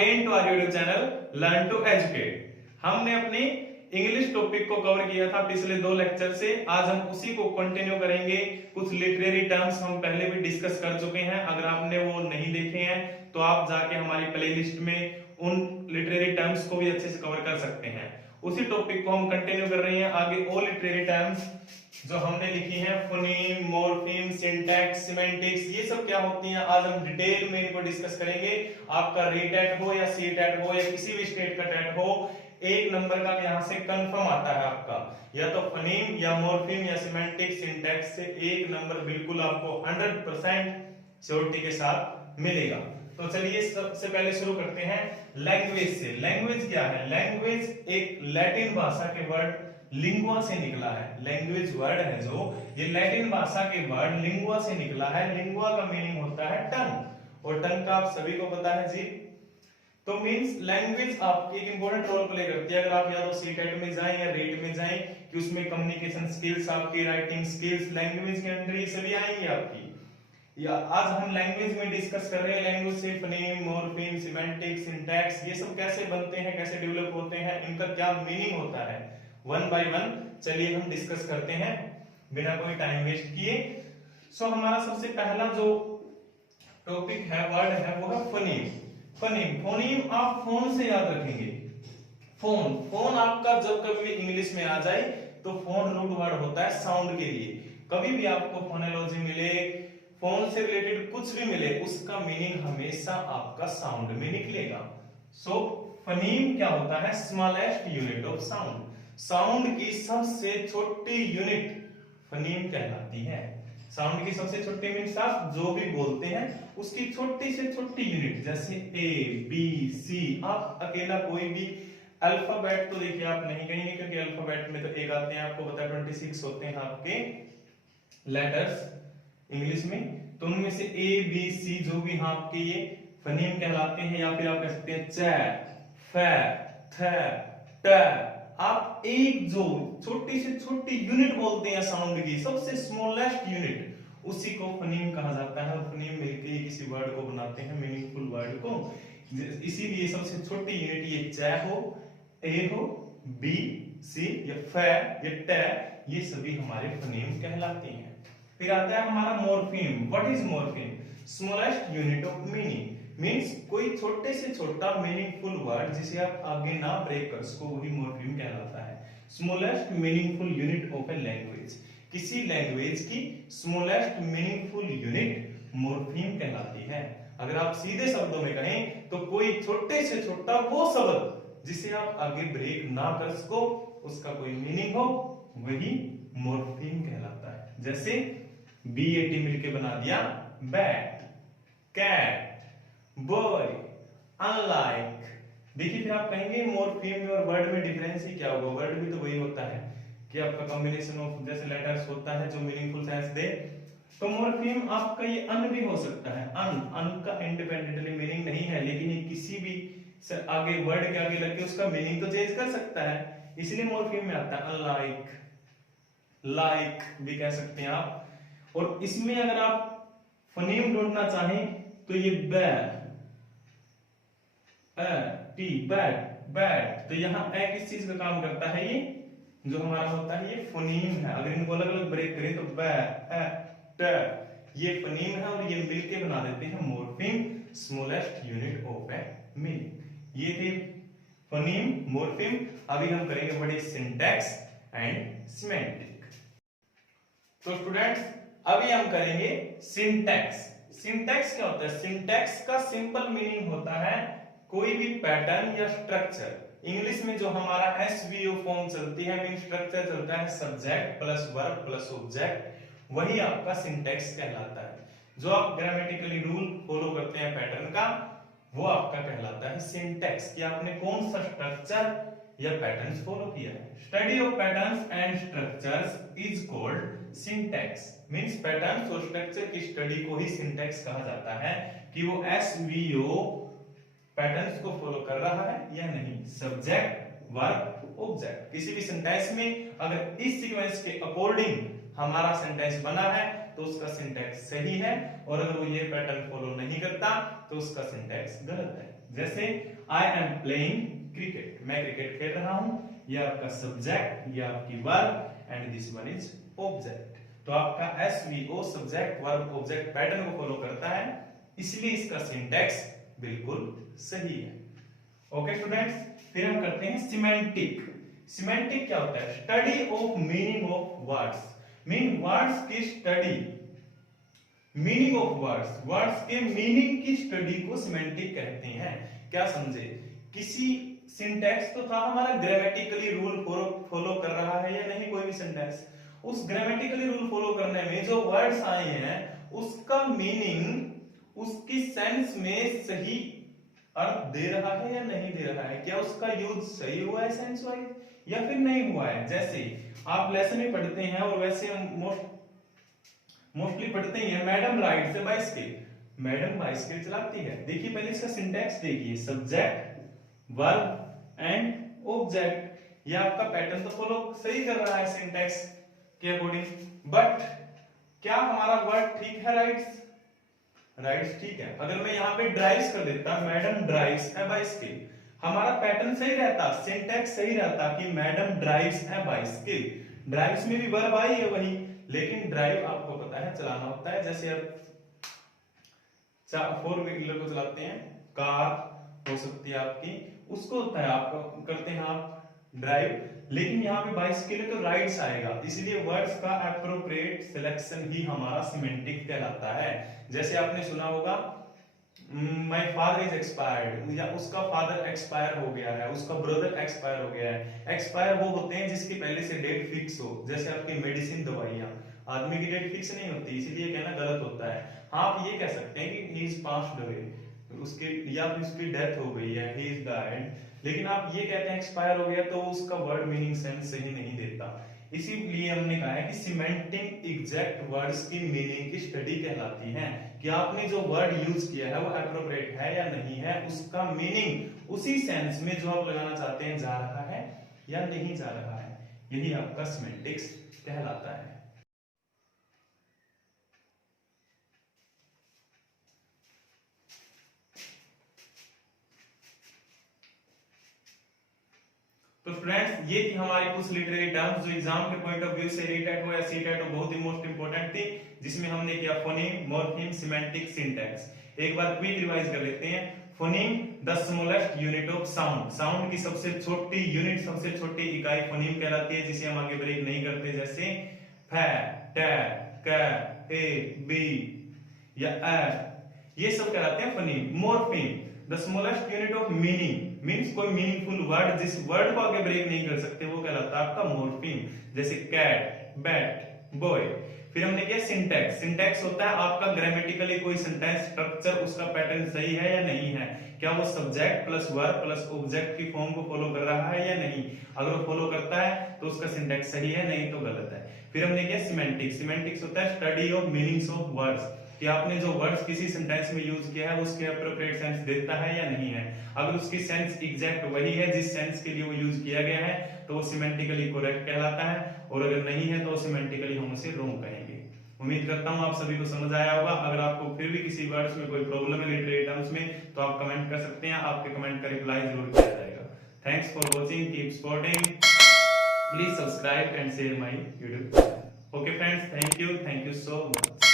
Again to our YouTube channel learn to educate. हमने अपनी English topic को cover किया था पिछले 2 लेक्चर से। आज हम उसी को कंटिन्यू करेंगे। कुछ लिटरेरी टर्म्स हम पहले भी डिस्कस कर चुके हैं, अगर आपने वो नहीं देखे हैं तो आप जाके हमारी प्लेलिस्ट में उन लिटरेरी टर्म्स को भी अच्छे से कवर कर सकते हैं। उसी टॉपिक को हम कंटिन्यू कर रहे हैं। आगे और लिटरेरी टर्म्स जो हमने लिखी हैं, फोनीम, मॉर्फीम, सिंटैक्स, सिमेंटिक्स, ये सब क्या होती हैं, आज हम डिटेल में इनको डिस्कस करेंगे। आपका रीटेट हो या सीटेट हो या किसी भी स्टेट का टेट हो, 1 नंबर का यहां से कंफर्म आता है आपका, या तो फोनीम या मॉर्फीम या सिमेंटिक्स, सिंटैक्स से 1 नंबर बिल्कुल आपको 100% श्योरिटी के साथ मिलेगा। तो चलिए सबसे पहले शुरू करते हैं लैंग्वेज से। लैंग्वेज क्या है? लैंग्वेज एक लैटिन भाषा के वर्ड लिंगुआ से निकला है। लैंग्वेज वर्ड है जो, ये लैटिन भाषा के वर्ड लिंगुआ से निकला है। लिंगुआ का मीनिंग होता है टंग, और टंग का आप सभी को पता है जी। तो मींस लैंग्वेज आपकी एक इंपॉर्टेंट रोल प्ले करती है। अगर आप या तो सीटेट में जाएं या रेट में जाएं कि उसमें कम्युनिकेशन स्किल्स, आपकी राइटिंग स्किल्स लैंग्वेज के अंदर ये सभी आएंगी आपकी। या आज हम लैंग्वेज में डिस्कस कर रहे हैं, लैंग्वेज से फोनीम, मॉर्फीम, सिमेंटिक्स, सिंटैक्स ये सब कैसे बनते हैं, कैसे डेवलप होते हैं, इनका क्या मीनिंग होता है, 1 बाय 1 चलिए हम डिस्कस करते हैं बिना कोई टाइम वेस्ट किए। सो हमारा सबसे पहला जो टॉपिक है, वर्ड है, वो है फोनीम। फोनीम, फोनीम आप फोन से याद रखेंगे। फोन, फोन आपका जब कभी भी इंग्लिश में आ जाए तो फोन रूट वर्ड होता है साउंड के लिए। कभी भी आपको फोनोलॉजी मिले, फोन से रिलेटेड कुछ भी मिले, उसका मीनिंग हमेशा आपका साउंड में निकलेगा। सो फोनीम क्या होता है? Smallest unit of sound. Sound की सबसे छोटी यूनिट फोनीम कहलाती है। साउंड की सबसे छोटी मीन्स आप जो भी बोलते हैं उसकी छोटी से छोटी यूनिट, जैसे ए, बी, सी। आप अकेला कोई भी अल्फाबेट तो देखिए आप नहीं कहेंगे, क्योंकि अल्फाबेट में तो एक आते हैं, आपको पता है 26 होते हैं आपके लेटर्स इंग्लिश में। तो उनमें से ए, बी, सी जो भी हैं आपके ये फोनीम कहलाते हैं। या फिर आप कह सकते हैं च, फ, थ, ट। आप एक जो छोटी से छोटी यूनिट बोलते हैं साउंड की, सबसे स्मॉलेस्ट यूनिट, उसी को फोनीम कहा जाता है। और फोनीम मिलकर किसी वर्ड को बनाते हैं, मीनिंगफुल वर्ड को। इसीलिए सबसे छोटी यूनिट ये च हो, ए हो, बी, सी या फ या ट, ये सभी हमारे फोनीम कहलाते हैं। फिर आता है हमारा morpheme. What is morpheme? Smallest unit of meaning. Means कोई छोटे से छोटा मीनिंगफुल वर्ड जिसे आप आगे ना ब्रेक कर सको, वही मॉर्फीम कहलाता है। Smallest meaningful unit of a language, किसी लैंग्वेज की स्मॉलेस्ट मीनिंगफुल यूनिट मॉर्फीम कहलाती है। अगर आप सीधे शब्दों में कहें तो कोई छोटे से छोटा वो शब्द जिसे आप आगे ब्रेक ना कर सको, उसका कोई मीनिंग हो, वही मॉर्फीम कहलाता है। जैसे BAT मिलके बना दिया बैट, कैट, बॉय, अनलाइक। देखिए फिर आप कहेंगे मॉर्फीम में और वर्ड में डिफरेंस ही क्या होगा? वर्ड भी तो वही होता है कि आपका कॉम्बिनेशन ऑफ जैसे लेटर्स होता है जो मीनिंगफुल सेंस दे। तो मॉर्फीम आपका ये अन भी हो सकता है। अन का इंडिपेंडेंटली मीनिंग नहीं है, लेकिन ये किसी भी आगे वर्ड के आगे लग के उसका मीनिंग तो चेंज कर सकता है, इसलिए मॉर्फीम में आता है। अनलाइक, लाइक भी कह सकते हैं आप। और इसमें अगर आप फोनीम ढूंढना चाहें तो ये टी, बैट, बैट, तो यहाँ ए किस चीज का काम करता है? ये जो हमारा होता है ये फोनीम है। अगर इनको अलग अलग ब्रेक करें तो ट, ये फोनीम है और ये मिलके बना देते हैं morpheme, smallest unit of a meaning. ये थे फोनीम, मॉर्फीम। अभी हम करेंगे बड़े सिंटैक्स एंड सिमेंटिक। तो स्टूडेंट्स अभी हम करेंगे सिंटैक्स। सिंटैक्स क्या होता है? सिंटैक्स का सिंपल मीनिंग होता है कोई भी पैटर्न या स्ट्रक्चर। इंग्लिश में जो हमारा SVO फॉर्म चलती है, मीन स्ट्रक्चर चलता है subject plus verb plus object, वही आपका सिंटैक्स कहलाता है। जो आप ग्रामेटिकली रूल फॉलो करते हैं पैटर्न का, वो आपका कहलाता है सिंटैक्स, कि आपने कौन सा स्ट्रक्चर या पैटर्न्स फॉलो किया है। Study of patterns and structures is called syntax. Means patterns और स्ट्रक्चर की स्टडी को ही सिंटैक्स कहा जाता है, कि वो SVO पैटर्न्स को फॉलो कर रहा है या नहीं। सब्जेक्ट, वर्ब, ऑब्जेक्ट, किसी भी सेंटेंस में अगर इस सीक्वेंस के अकॉर्डिंग हमारा सेंटेंस बना है तो उसका सिंटैक्स सही है, और अगर वो ये पैटर्न फॉलो नहीं करता तो उसका सिंटैक्स गलत है। जैसे आई एम प्लेइंग क्रिकेट, मैं क्रिकेट खेल रहा हूं, ये आपका सब्जेक्ट, ये आपकी verb and this one is object. तो आपका SVO subject verb object pattern को फॉलो करता है, इसलिए इसका सिंटैक्स बिल्कुल सही है। ओके स्टूडेंट्स, फिर हम करते हैं सिमेंटिक। सिमेंटिक क्या होता है? Study of meaning of words. Mean words की स्टडी, मीनिंग ऑफ वर्ड्स, वर्ड्स के मीनिंग की स्टडी को सिमेंटिक कहते हैं। क्या समझे? किसी सिंटैक्स तो था हमारा ग्रामेटिकली रूल फॉलो कर रहा है या नहीं कोई भी सिंटैक्स, उस ग्रामेटिकली रूल फॉलो करने में जो वर्ड्स आए हैं उसका मीनिंग उसकी सेंस में सही अर्थ दे रहा है या नहीं दे रहा है, क्या उसका यूज सही हुआ है सेंस वाइज या फिर नहीं हुआ है। जैसे आप लेसन में पढ़ते हैं और वैसे हम मोस्टली पढ़ते ही हैं, मैडम राइड्स ए बाइसिकल, मैडम बाइसिकल चलाती है। देखिए पहले इसका सिंटैक्स देखिए, सब्जेक्ट वर्ब एंड ऑब्जेक्ट, ये आपका पैटर्न तो फॉलो सही कर रहा है सिंटैक्स के अकॉर्डिंग, बट क्या हमारा वर्ड ठीक है? राइड्स, राइड्स ठीक है। अगर मैं यहाँ पे ड्राइव्स कर देता, मैडम ड्राइव्स ए बाइसिकल, हमारा पैटर्न सही रहता, सिंटैक्स सही रहता कि मैडम ड्राइव्स ए बाइसिकल। ड्राइव्स में भी वर्ब आई है वही, लेकिन ड्राइव आपको पता है चलाना होता है। जैसे आप 4 व्हीलर को चलाते हैं, कार हो सकती है आपकी, उसको होता है आप करते हैं आप ड्राइव, लेकिन यहाँ पे बाइसिकल तो राइड्स आएगा, इसलिए वर्ड्स का एप्रोप्रिएट सिलेक्शन ही हमारा सिमेंटिक कहलाता है। जैसे आपने सुना होगा माय फादर इज एक्सपायर्ड, या उसका फादर एक्सपायर हो गया है, उसका ब्रदर एक्सपायर हो गया है। एक्सपायर वो होते हैं जिसकी पहले से डेट फिक्स हो, जैसे आपकी मेडिसिन दवाइयां, आदमी की डेट फिक्स नहीं होती, इसीलिए कहना गलत होता है। हाँ आप ये कह सकते हैं कि ही इज पास्ड अवे, उसके या फिर उसकी डेथ हो गई है, ही इज डाइड, लेकिन आप ये कहते हैं एक्सपायर हो गया तो उसका वर्ड मीनिंग सेंस सही नहीं देता। इसीलिए हमने कहा है कि सिमेंटिक एग्जैक्ट वर्ड्स की मीनिंग की स्टडी कहलाती है, कि आपने जो वर्ड यूज किया है वो एप्रोप्रिएट है या नहीं है, उसका मीनिंग उसी सेंस में जो आप लगाना चाहते हैं जा रहा है या नहीं जा रहा है, यही आपका सिमेंटिक्स कहलाता है। तो फ्रेंड्स ये थी हमारी कुछ लिटरेरी टर्म्स जो एग्जाम के पॉइंट ऑफ व्यू से रीटेट हो या सीटेट हो बहुत ही मोस्ट इंपोर्टेंट थी, जिसमें हमने किया फोनीम, मॉर्फीम, सिमेंटिक, सिंटैक्स। एक बार क्विक रिवाइज कर लेते हैं। Phoneme the smallest unit of sound, sound की सबसे छोटी यूनिट, सबसे छोटी इकाई फोनीम कहलाती है, जिसे हम आगे ब्रेक नहीं करते, जैसे फ, ट, क, ए, बी या ए, ये सब कहलाते हैं phoneme. Morpheme the smallest unit of meaning, means कोई मीनिंगफुल वर्ड जिस वर्ड को आगे ब्रेक नहीं कर सकते वो कहलाता है आपका मॉर्फीम, जैसे कैट, बैट, बॉय। फिर हमने किया सिंटैक्स। सिंटैक्स होता है आपका ग्रामेटिकली कोई सेंटेंस स्ट्रक्चर, उसका पैटर्न सही है या नहीं है, क्या वो subject plus verb plus object की फॉर्म को फॉलो कर रहा है या नहीं। अगर वो फॉलो करता है तो उसका सिंटैक्स सही है, नहीं तो गलत है। फिर हमने किया सिमेंटिक्स। सिमेंटिक्स होता है study of meanings of words, कि आपने जो वर्ड्स किसी सेंटेंस में यूज किया है उसके एप्रोप्रिएट सेंस देता है या नहीं है। अगर उसकी सेंस एग्जैक्ट वही है जिस सेंस के लिए वो यूज किया गया है तो वो सिमेंटिकली करेक्ट कहलाता है, और अगर नहीं है तो सिमेंटिकली हम उसे रॉन्ग कहेंगे। उम्मीद करता हूं आप सभी को समझ आया होगा। अगर आपको फिर भी किसी वर्ड्स में कोई प्रॉब्लम है लिटरेरी टर्म्स में तो आप कमेंट कर सकते हैं, आपके कमेंट का रिप्लाई जरूर किया जाएगा। Thanks for watching, keep supporting, please subscribe and share my YouTube channel. Okay friends, thank you so much.